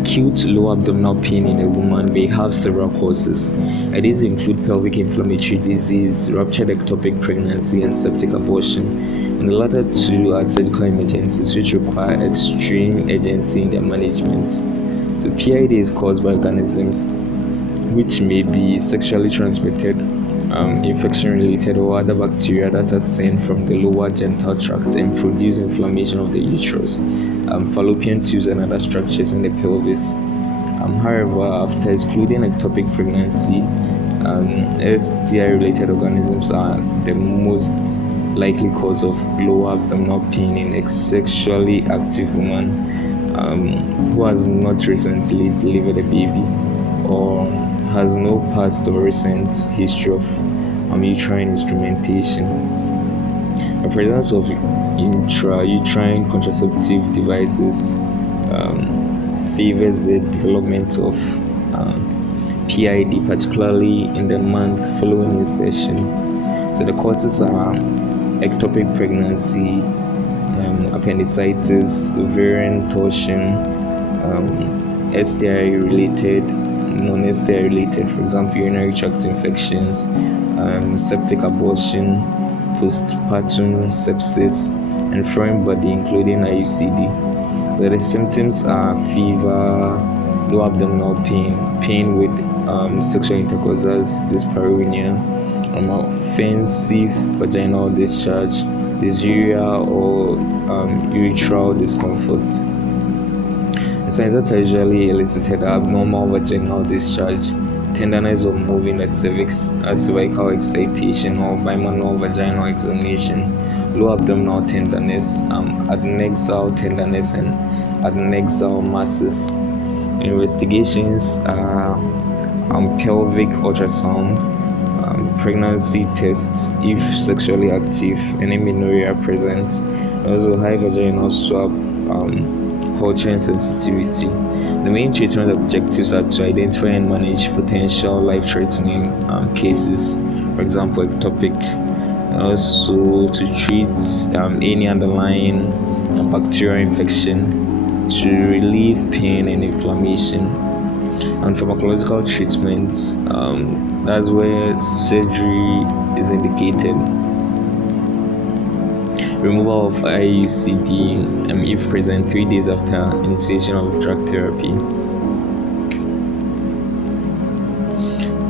Acute lower abdominal pain in a woman may have several causes. These include pelvic inflammatory disease, ruptured ectopic pregnancy, and septic abortion. And the latter two are surgical emergencies which require extreme urgency in their management. So PID is caused by organisms which may be sexually transmitted, infection-related, or other bacteria that are sent from the lower genital tract and produce inflammation of the uterus, fallopian tubes, and other structures in the pelvis. However, after excluding ectopic pregnancy, STI-related organisms are the most likely cause of lower abdominal pain in a sexually active woman who has not recently delivered a baby or has no past or recent history of uterine instrumentation. The presence of intrauterine contraceptive devices favors the development of PID, particularly in the month following insertion. So the causes are ectopic pregnancy, appendicitis, ovarian torsion, STI-related, non-STI-related, for example, urinary tract infections, septic abortion, postpartum sepsis, and foreign body, including IUCD. The symptoms are fever, low abdominal pain with sexual intercourse as dyspareunia, offensive vaginal discharge, dysuria, or urethral discomfort. The signs that are usually elicited are abnormal vaginal discharge, tenderness of moving the cervix, cervical excitation or bimanual vaginal examination, low abdominal tenderness, adnexal tenderness, and adnexal masses. Investigations are pelvic ultrasound, pregnancy tests if sexually active, and amenorrhea present, also high vaginal swab, culture and sensitivity. The main treatment objectives are to identify and manage potential life-threatening cases, for example, ectopic, and also to treat any underlying bacterial infection, to relieve pain and inflammation. And pharmacological treatment, that's where surgery is indicated. Removal of IUCD if present 3 days after initiation of drug therapy.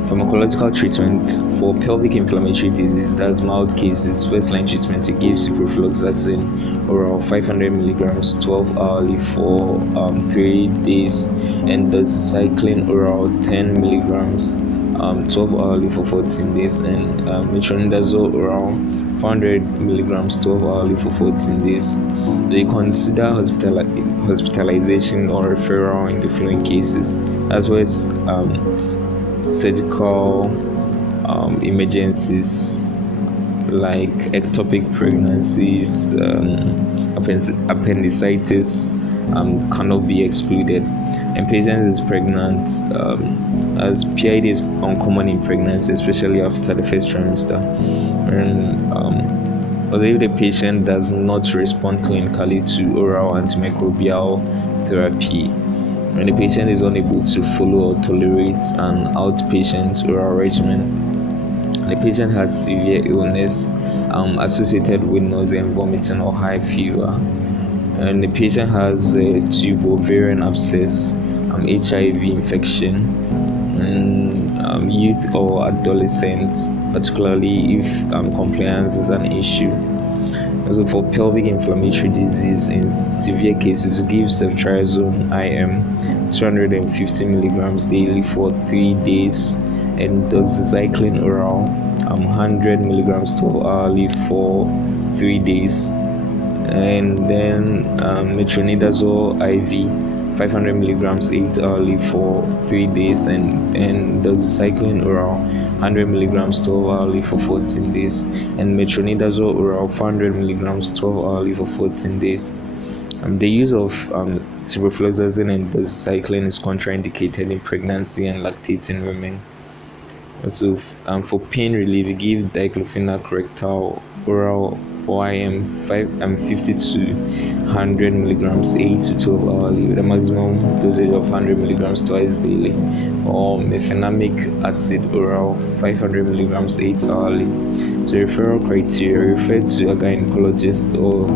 Pharmacological treatment for pelvic inflammatory disease, that's mild cases. First line treatment, you give ciprofloxacin oral 500 milligrams 12 hourly for 3 days, and doxycycline oral 10 milligrams 12 hourly for 14 days, and metronidazole oral 400 milligrams 12 hourly for 14 days. They consider hospitalization or referral in the following cases, as well as surgical emergencies like ectopic pregnancies, appendicitis cannot be excluded, and patient is pregnant, as PID is uncommon in pregnancy, especially after the first trimester. And although if the patient does not respond clinically to oral antimicrobial therapy, and the patient is unable to follow or tolerate an outpatient oral regimen, the patient has severe illness associated with nausea and vomiting or high fever, and the patient has a tube-ovarian abscess, HIV infection, and youth or adolescents, particularly if compliance is an issue. Also, for pelvic inflammatory disease, in severe cases, give ceftriaxone IM 250 milligrams daily for 3 days, and doxycycline oral 100 milligrams 12 hourly for 3 days, and then metronidazole IV 500 milligrams 8 hourly for 3 days, and doxycycline oral 100 milligrams 12 hourly for 14 days, and metronidazole oral 400 milligrams 12 hourly for 14 days. The use of ciprofloxacin and doxycycline is contraindicated in pregnancy and lactating women. So for pain relief, we give diclofenac rectal oral OIM 50 to 100 milligrams 8 to 12 hourly with a maximum dosage of 100 milligrams twice daily, or mefenamic acid oral 500 milligrams 8 hourly. So referral criteria: refer to a gynecologist or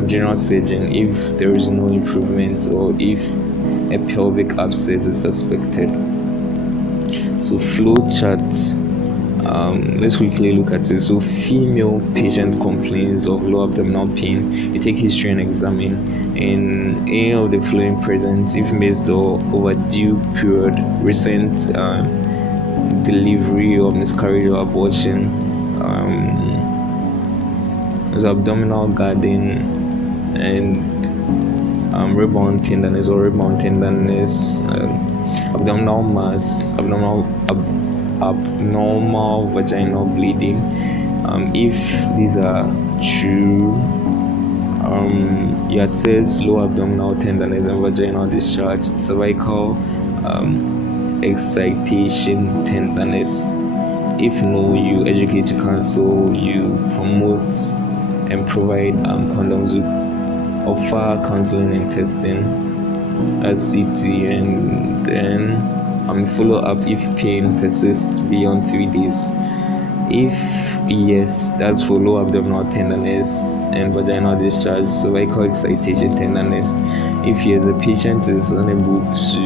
a general surgeon if there is no improvement or if a pelvic abscess is suspected. So flow charts. Let's quickly look at it. So female patient complains of low abdominal pain. You take history and examine. In any of the following present: if missed or overdue period, recent delivery or miscarriage or abortion, abdominal guarding, and rebound tenderness or rebound tenderness, abdominal mass, abnormal vaginal bleeding. If these are true, you assess low abdominal tenderness and vaginal discharge, cervical excitation tenderness. If no, you educate to counsel, you promote and provide condoms, with offer counseling and testing as CT, and then follow up if pain persists beyond 3 days. If yes, that's for low abdominal tenderness and vaginal discharge, cervical excitation tenderness. If yes, the patient is unable to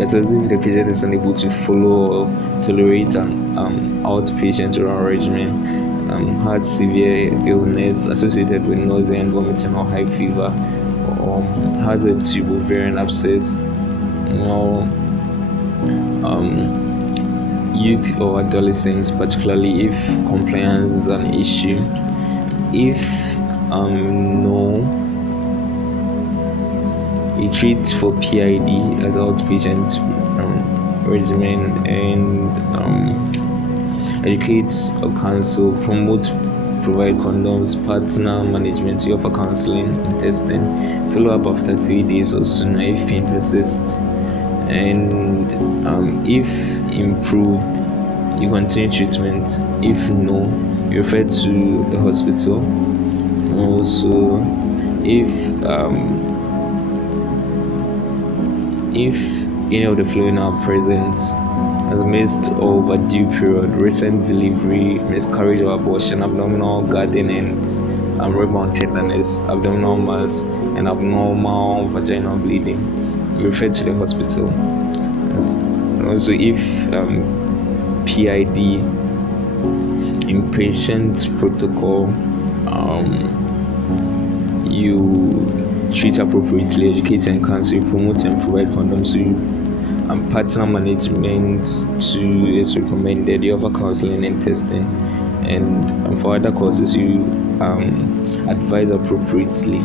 it's as if the patient is unable to follow or tolerate an outpatient oral regimen, has severe illness associated with nausea and vomiting or high fever, or has a tube ovarian abscess, or youth or adolescents, particularly if compliance is an issue. If no, he treats for PID as outpatient regimen, and educates or counsel, promote, provide condoms, partner management, you offer counseling and testing, follow up after 3 days or sooner if pain persists, and if improved, you continue treatment. If no, you refer to the hospital. Also, if any of the following are present: as missed or overdue period, recent delivery, miscarriage or abortion, abdominal guarding and rebound tenderness, abdominal mass, and abnormal vaginal bleeding, refer to the hospital. And also, if PID, inpatient protocol, you treat appropriately, educate and counsel, you promote and provide condoms, and partner management is recommended, you offer counseling and testing, and for other causes you advise appropriately.